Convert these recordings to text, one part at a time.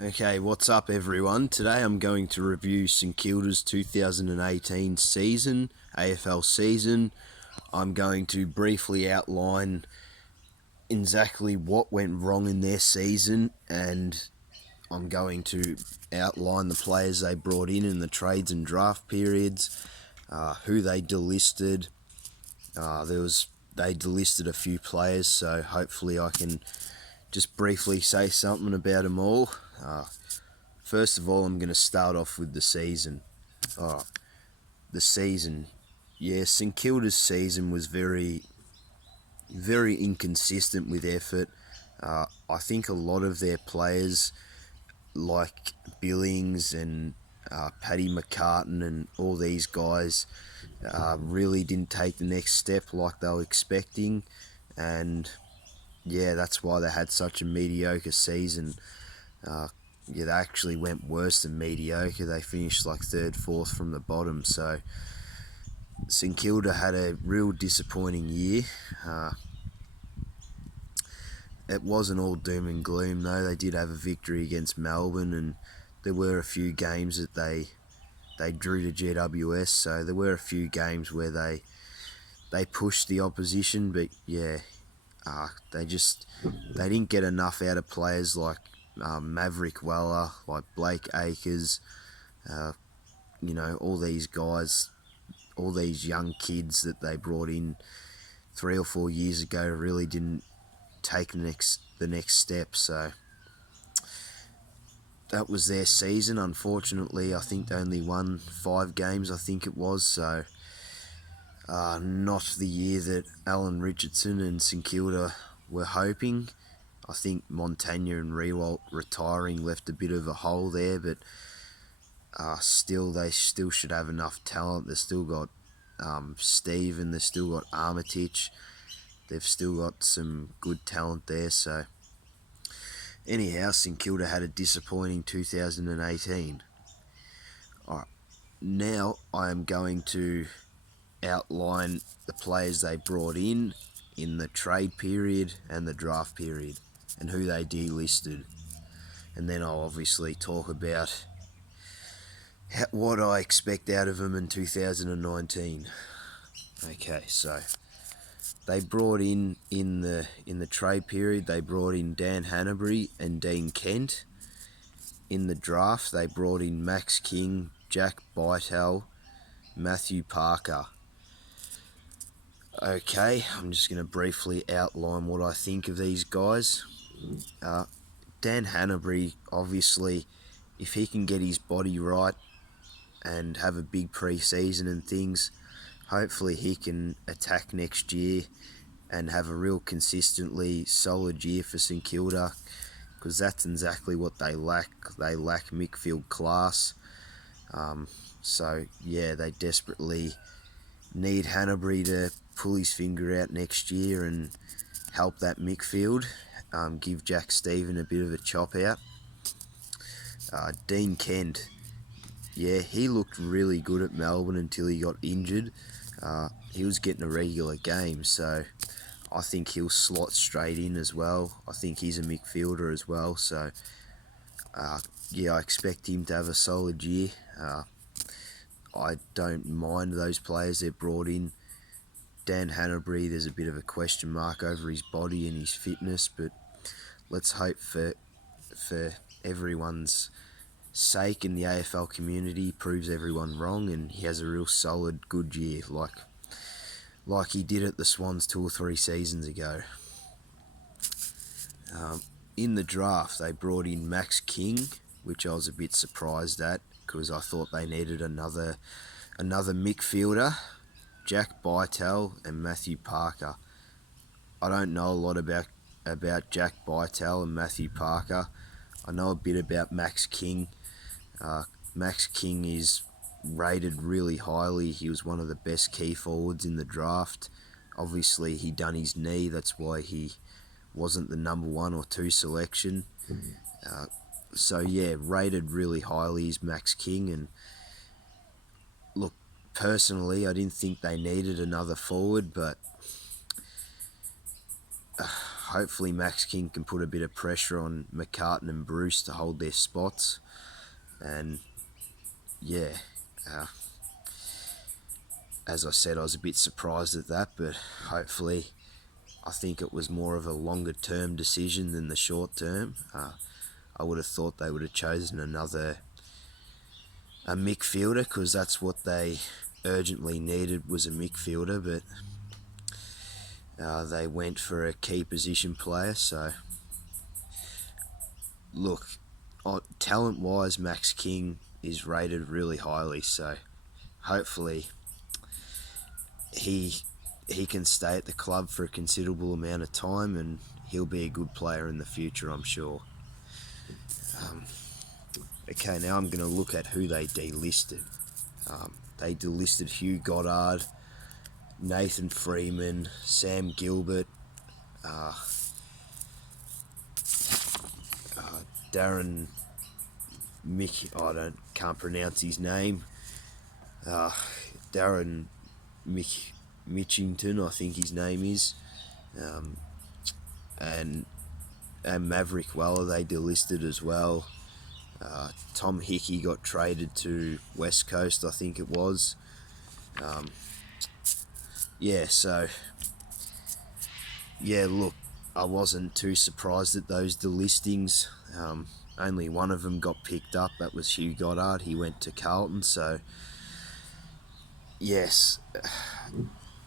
Okay, what's up everyone? Today I'm going to review Stkildas 2018 season, AFL season. I'm going to briefly outline exactly what went wrong in their season, and I'm going to outline the players they brought in the trades and draft periods, who they delisted. They delisted a few players, so hopefully I can just briefly say something about them all. First of all, I'm going to start off with the season. Oh, the season. Yeah, St Kilda's season was very, very inconsistent with effort. I think a lot of their players, like Billings and Paddy McCartan and all these guys, really didn't take the next step like they were expecting. And yeah, that's why they had such a mediocre season. Yeah, they actually went worse than mediocre. They finished like third, fourth from the bottom. So St Kilda had a real disappointing year. It wasn't all doom and gloom though. They did have a victory against Melbourne, and there were a few games that they drew to GWS. So there were a few games where they pushed the opposition, but yeah, they didn't get enough out of players like Maverick Weller, like Blake Acres, all these guys, all these young kids that they brought in 3 or 4 years ago really didn't take the next step. So that was their season. Unfortunately, I think they only won 5 games, I think it was. So not the year that Alan Richardson and St Kilda were hoping. I think Montagna and Rewalt retiring left a bit of a hole there, but they still should have enough talent. They've still got Steve, and they've still got Armitage. They've still got some good talent there. So anyhow, St Kilda had a disappointing 2018. Alright, now I am going to outline the players they brought in the trade period and the draft period, and who they delisted. And then I'll obviously talk about what I expect out of them in 2019. Okay, so they brought in the trade period. They brought in Dan Hanbury and Dean Kent. In the draft, they brought in Max King, Jack Bytel, Matthew Parker. Okay, I'm just going to briefly outline what I think of these guys. Dan Hanbury, obviously, if he can get his body right and have a big pre-season and things, hopefully he can attack next year and have a real consistently solid year for St Kilda, because that's exactly what they lack. They lack midfield class. So yeah, they desperately need Hanbury to pull his finger out next year and help that midfield, give Jack Stephen a bit of a chop out. Dean Kent, yeah, he looked really good at Melbourne until he got injured. He was getting a regular game, so I think he'll slot straight in as well. I think he's a midfielder as well, so yeah, I expect him to have a solid year. I don't mind those players they've brought in. Dan Hanbury, there's a bit of a question mark over his body and his fitness, but let's hope for everyone's sake in the AFL community, proves everyone wrong, and he has a real solid, good year, like he did at the Swans 2 or 3 seasons ago. In the draft, they brought in Max King, which I was a bit surprised at, because I thought they needed another midfielder. Jack Bytel and Matthew Parker. I don't know a lot about Jack Bytel and Matthew Parker. I know a bit about Max King. Max King is rated really highly. He was one of the best key forwards in the draft. Obviously, he done his knee. That's why he wasn't the number 1 or 2 selection. So yeah, rated really highly is Max King. And look, personally, I didn't think they needed another forward, but hopefully Max King can put a bit of pressure on McCartan and Bruce to hold their spots. And yeah, uh, as I said, I was a bit surprised at that, but hopefully I think it was more of a longer term decision than the short term. I would have thought they would have chosen a midfielder, because that's what they urgently needed, was a midfielder, but they went for a key position player. So look, talent wise, Max King is rated really highly, so hopefully he can stay at the club for a considerable amount of time, and he'll be a good player in the future, I'm sure. Okay, now I'm going to look at who they delisted. They delisted Hugh Goddard, Nathan Freeman, Sam Gilbert, Darren Mick. Can't pronounce his name. Darren Mitchington, I think his name is, and Maverick Weller they delisted as well. Tom Hickey got traded to West Coast, I think it was. Look, I wasn't too surprised at those delistings. Only one of them got picked up, that was Hugh Goddard. He went to Carlton, so yes,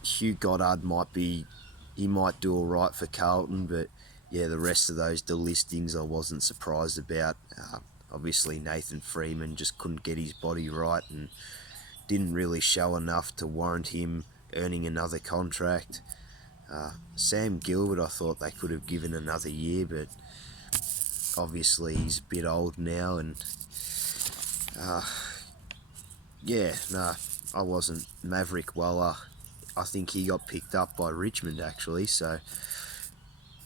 Hugh Goddard might do all right for Carlton, but yeah, the rest of those delistings I wasn't surprised about. Obviously, Nathan Freeman just couldn't get his body right and didn't really show enough to warrant him earning another contract. Sam Gilbert, I thought they could have given another year, but obviously he's a bit old now, and I wasn't. Maverick Weller, I think he got picked up by Richmond actually, so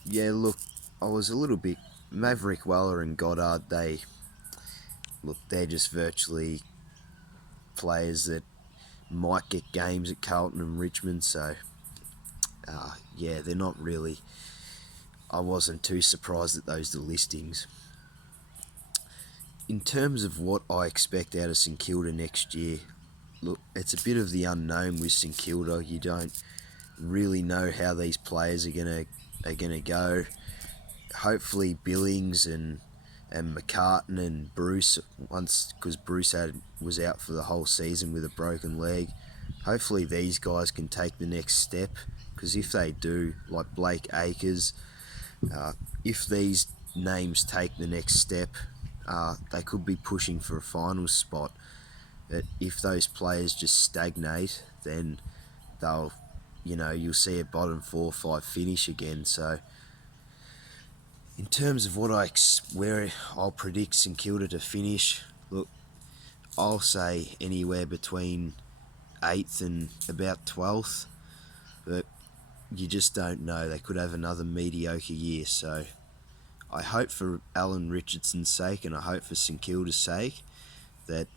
yeah, look, I was a little bit. Maverick Weller and Goddard, they're just virtually players that might get games at Carlton and Richmond, so they're not really. I wasn't too surprised at those delistings. In terms of what I expect out of St Kilda next year, look, it's a bit of the unknown with St Kilda. You don't really know how these players are gonna go. Hopefully Billings and McCartan and Bruce, once, because Bruce was out for the whole season with a broken leg. Hopefully these guys can take the next step, because if they do, like Blake Acres, if these names take the next step, they could be pushing for a final spot. But if those players just stagnate, then you'll see a bottom 4 or 5 finish again. So in terms of where I'll predict St Kilda to finish, look, I'll say anywhere between 8th and about 12th, but you just don't know. They could have another mediocre year, so I hope for Alan Richardson's sake, and I hope for St Kilda's sake, that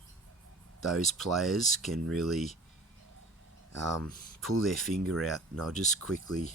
those players can really pull their finger out. And I'll just quickly